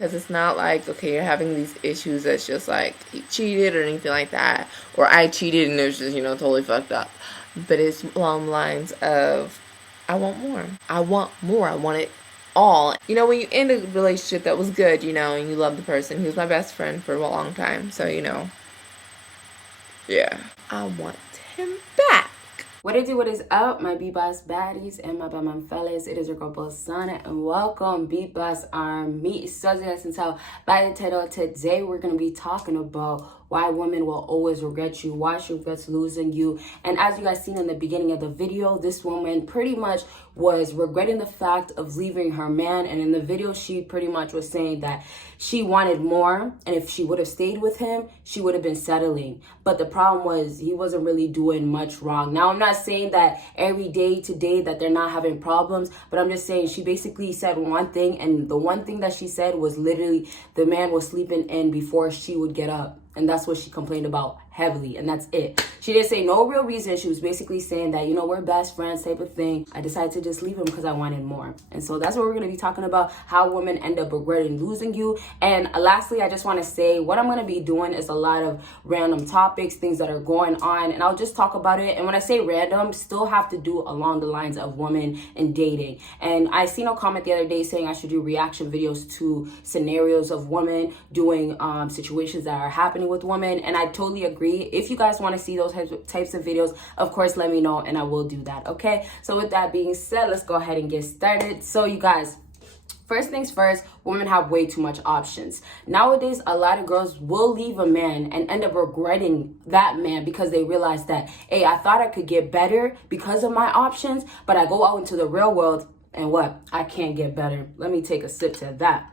Because it's not like, okay, you're having these issues that's just like he cheated or anything like that, or I cheated and it was just, totally fucked up. But it's along the lines of, I want more. I want more. I want it all. When you end a relationship that was good, and you love the person. He was my best friend for a long time. So, yeah. I want him back. What is up, my BBossBaddies and my Batman fellas? It is your girl Bosana and welcome BBossArmy. So as you guys can tell by the title, today we're going to be talking about why women will always regret you, why she regrets losing you. And as you guys seen in the beginning of the video, this woman pretty much was regretting the fact of leaving her man. And in the video, she pretty much was saying that she wanted more. And if she would have stayed with him, she would have been settling. But the problem was he wasn't really doing much wrong. Now, I'm not saying that every day to day that they're not having problems, but I'm just saying she basically said one thing. And the one thing that she said was literally the man was sleeping in before she would get up. And that's what she complained about heavily. And that's it. She didn't say no real reason. She was basically saying that, we're best friends type of thing. I decided to just leave him because I wanted more. And so that's what we're going to be talking about, how women end up regretting losing you. And lastly, I just want to say what I'm going to be doing is a lot of random topics, things that are going on. And I'll just talk about it. And when I say random, still have to do along the lines of women and dating. And I seen a comment the other day saying I should do reaction videos to scenarios of women doing situations that are happening with women, and I totally agree. If you guys want to see those types of videos, of course let me know and I will do that. Okay, so with that being said, let's go ahead and get started. So you guys, first things first, women have way too much options. Nowadays, a lot of girls will leave a man and end up regretting that man because they realize that, hey, I thought I could get better because of my options, but I go out into the real world and what? I can't get better. Let me take a sip to that.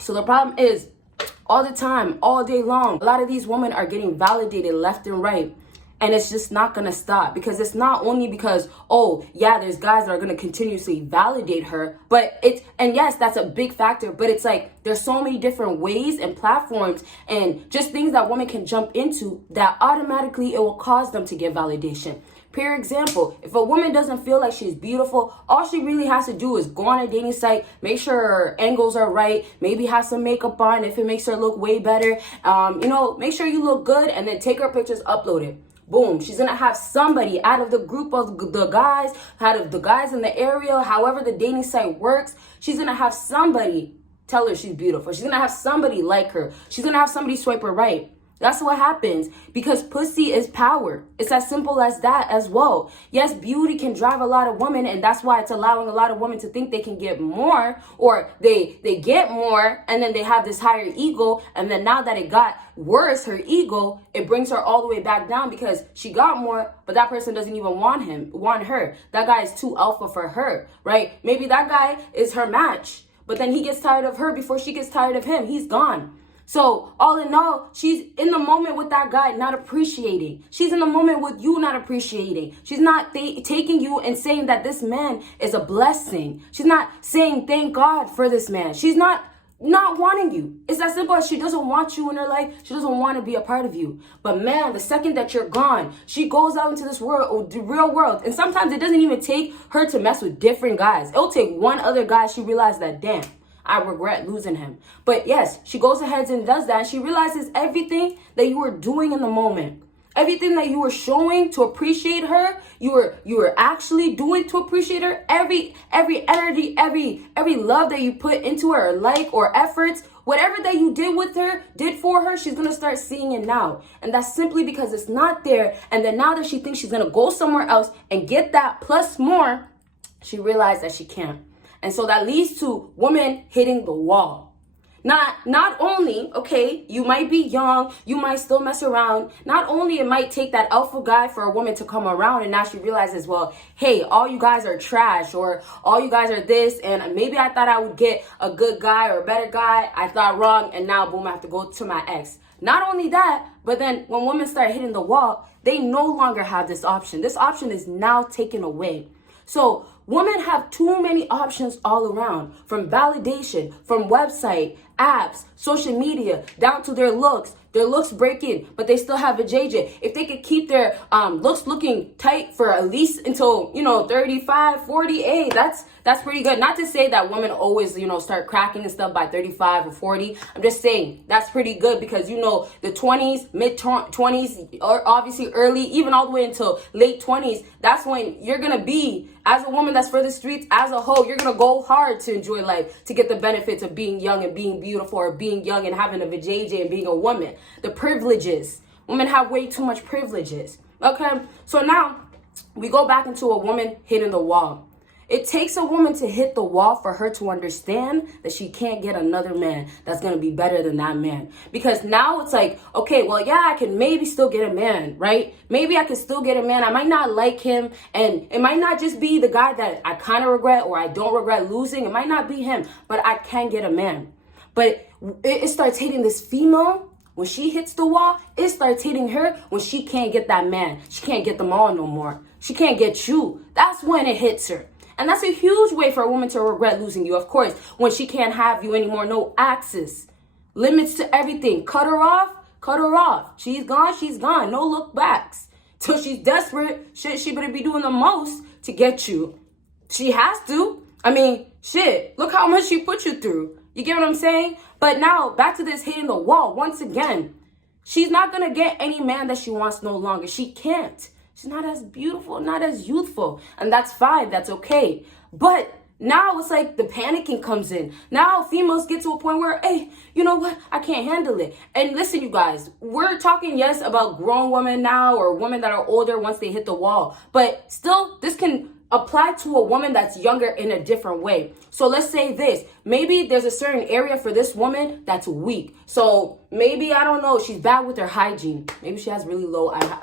So the problem is, all the time, all day long, a lot of these women are getting validated left and right. And it's just not going to stop, because it's not only because, oh, yeah, there's guys that are going to continuously validate her. But and yes, that's a big factor. But it's like there's so many different ways and platforms and just things that women can jump into that automatically it will cause them to get validation. Pure example, if a woman doesn't feel like she's beautiful, all she really has to do is go on a dating site, make sure her angles are right, maybe have some makeup on if it makes her look way better. Make sure you look good and then take her pictures, upload it. Boom. She's going to have somebody out of the group of the guys, out of the guys in the area, however the dating site works, she's going to have somebody tell her she's beautiful. She's going to have somebody like her. She's going to have somebody swipe her right. That's what happens, because pussy is power. It's as simple as that as well. Yes, beauty can drive a lot of women, and that's why it's allowing a lot of women to think they can get more, or they get more, and then they have this higher ego, and then now that it got worse, her ego, it brings her all the way back down because she got more, but that person doesn't even want her. That guy is too alpha for her, right? Maybe that guy is her match, but then he gets tired of her before she gets tired of him. He's gone. So all in all, she's in the moment with that guy not appreciating. She's in the moment with you not appreciating. She's not taking you and saying that this man is a blessing. She's not saying thank God for this man. She's not wanting you. It's as simple as she doesn't want you in her life. She doesn't want to be a part of you. But man, the second that you're gone, she goes out into this world, the real world. And sometimes it doesn't even take her to mess with different guys. It'll take one other guy. She realizes that, damn, I regret losing him. But yes, she goes ahead and does that. And she realizes everything that you were doing in the moment, everything that you were showing to appreciate her, you were actually doing to appreciate her, every energy, every love that you put into her, or efforts, whatever that you did for her, she's going to start seeing it now. And that's simply because it's not there. And then now that she thinks she's going to go somewhere else and get that plus more, she realized that she can't. And so that leads to women hitting the wall. Not only, okay, you might be young, you might still mess around. Not only it might take that alpha guy for a woman to come around, and now she realizes, well, hey, all you guys are trash, or all you guys are this, and maybe I thought I would get a good guy or a better guy. I thought wrong, and now boom, I have to go to my ex. Not only that, but then when women start hitting the wall, they no longer have this option. This option is now taken away. So women have too many options all around, from validation, from website, apps, social media, down to their looks, their looks breaking, but they still have a JJ, if they could keep their looks looking tight for at least until, 35, 40, that's pretty good. Not to say that women always, start cracking and stuff by 35 or 40. I'm just saying that's pretty good because, the 20s, mid-20s, or obviously early, even all the way until late 20s, that's when you're going to be, as a woman that's for the streets, as a whole, you're going to go hard to enjoy life, to get the benefits of being young and being beautiful, or being young and having a vajayjay and being a woman. The privileges. Women have way too much privileges. Okay? So now, we go back into a woman hitting the wall. It takes a woman to hit the wall for her to understand that she can't get another man that's going to be better than that man. Because now it's like, okay, well, yeah, I can maybe still get a man, right? Maybe I can still get a man. I might not like him. And it might not just be the guy that I kind of regret or I don't regret losing. It might not be him, but I can get a man. But it starts hitting this female. When she hits the wall, it starts hitting her when she can't get that man. She can't get them all no more. She can't get you. That's when it hits her. And that's a huge way for a woman to regret losing you. Of course, when she can't have you anymore, no access, limits to everything. Cut her off, cut her off. She's gone, no look backs. Till she's desperate, she better be doing the most to get you. She has to. I mean, look how much she put you through. You get what I'm saying? But now, back to this hitting the wall. Once again, she's not going to get any man that she wants no longer. She can't. She's not as beautiful, not as youthful. And that's fine. That's okay. But now it's like the panicking comes in. Now females get to a point where, hey, you know what? I can't handle it. And listen, you guys, we're talking, yes, about grown women now or women that are older once they hit the wall. But still, this can apply to a woman that's younger in a different way. So let's say this. Maybe there's a certain area for this woman that's weak. So maybe, I don't know, she's bad with her hygiene. Maybe she has really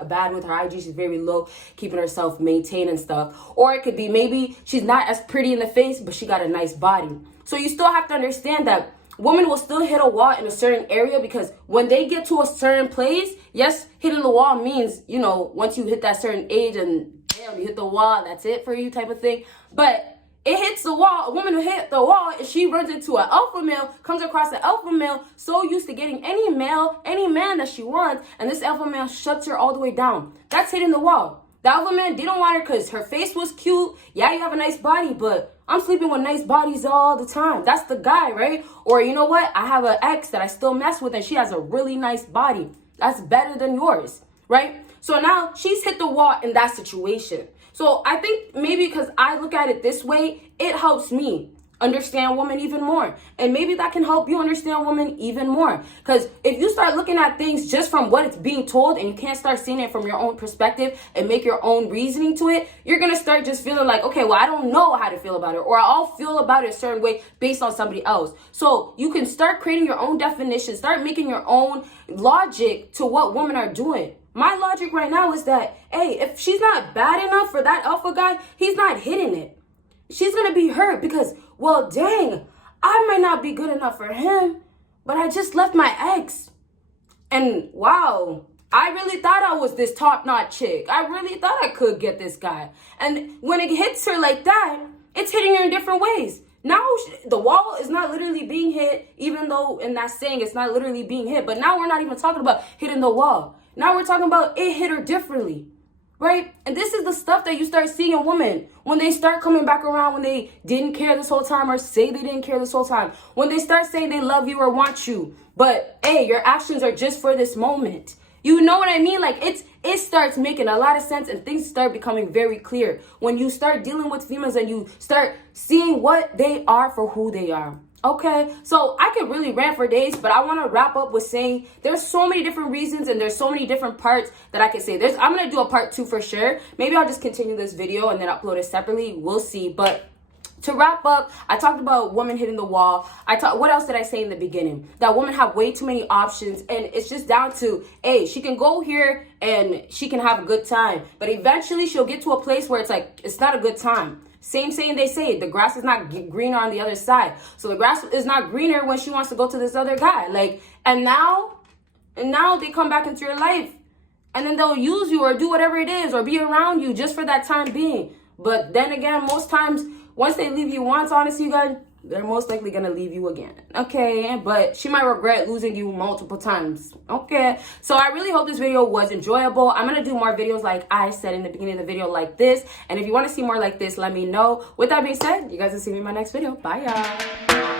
bad with her hygiene. She's very low, keeping herself maintained and stuff. Or it could be maybe she's not as pretty in the face, but she got a nice body. So you still have to understand that women will still hit a wall in a certain area because when they get to a certain place, yes, hitting the wall means, once you hit that certain age and damn, you hit the wall, that's it for you type of thing. But it hits the wall. A woman will hit the wall and she runs into an alpha male, comes across an alpha male, so used to getting any man that she wants, and this alpha male shuts her all the way down. That's hitting the wall. The alpha man didn't want her because her face was cute. Yeah, you have a nice body, but I'm sleeping with nice bodies all the time. That's the guy, right? Or you know what? I have an ex that I still mess with and she has a really nice body. That's better than yours, right? So now she's hit the wall in that situation. So I think maybe because I look at it this way, it helps me understand women even more. And maybe that can help you understand women even more. Because if you start looking at things just from what it's being told and you can't start seeing it from your own perspective and make your own reasoning to it, you're going to start just feeling like, okay, well, I don't know how to feel about it, or I'll feel about it a certain way based on somebody else. So you can start creating your own definition, start making your own logic to what women are doing. My logic right now is that, hey, if she's not bad enough for that alpha guy, he's not hitting it. She's going to be hurt because, well, dang, I might not be good enough for him, but I just left my ex. And wow, I really thought I was this top-notch chick. I really thought I could get this guy. And when it hits her like that, it's hitting her in different ways. Now the wall is not literally being hit, even though in that saying it's not literally being hit. But now we're not even talking about hitting the wall. Now we're talking about it hit her differently, right? And this is the stuff that you start seeing in women when they start coming back around when they didn't care this whole time or say they didn't care this whole time. When they start saying they love you or want you, but hey, your actions are just for this moment. You know what I mean? Like it starts making a lot of sense and things start becoming very clear when you start dealing with females and you start seeing what they are for who they are. Okay, so I could really rant for days, but I want to wrap up with saying there's so many different reasons and there's so many different parts that I could say. I'm going to do a part 2 for sure. Maybe I'll just continue this video and then upload it separately. We'll see. But to wrap up, I talked about women hitting the wall. What else did I say in the beginning? That women have way too many options, and it's just down to, hey, she can go here and she can have a good time, but eventually she'll get to a place where it's like, it's not a good time. Same saying they say, the grass is not greener on the other side. So the grass is not greener when she wants to go to this other guy. And now they come back into your life and then they'll use you or do whatever it is or be around you just for that time being. But then again, most times, once they leave you once, honestly, you guys, they're most likely gonna leave you again. Okay, but she might regret losing you multiple times. Okay, so I really hope this video was enjoyable. I'm gonna do more videos like I said in the beginning of the video like this, and if you want to see more like this, let me know. With that being said, you guys will see me in my next video. Bye, y'all.